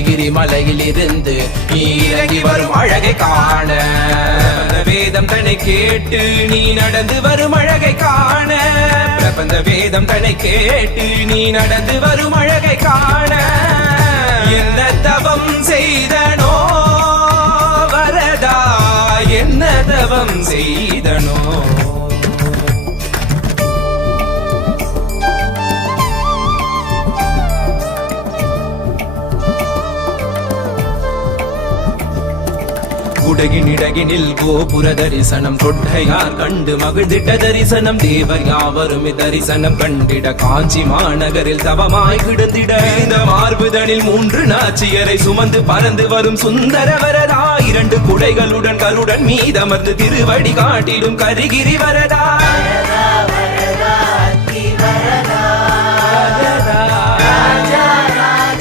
கொடிகிரி மலையில் இருந்து நீ இறங்கி வரும் அழகை காண வேதம் தன்னை கேட்டு நீ நடந்து வரும் அழகை காண பிரபந்த வேதம் தன்னை கேட்டு நீ நடந்து வரும் அழகை காண என்ன தவம் செய்தனோ வரதா என்ன தவம் செய்தனோ குடகினிடகினில் கோபுர தரிசனம் கொட்டையார் கண்டு மகிழ்ந்திட்ட தரிசனம் தேவர் யாவரும் தரிசனம் கண்டிட காஞ்சி மாநகரில் தவமாய் கிடந்திட இந்த மார்புதனில் 3 நாச்சியரை சுமந்து பறந்து வரும் சுந்தர வரதா 2 குடைகளுடன் கருடன் மீதமர்ந்து திருவடி காட்டிடும் கரிகிரி வரதா.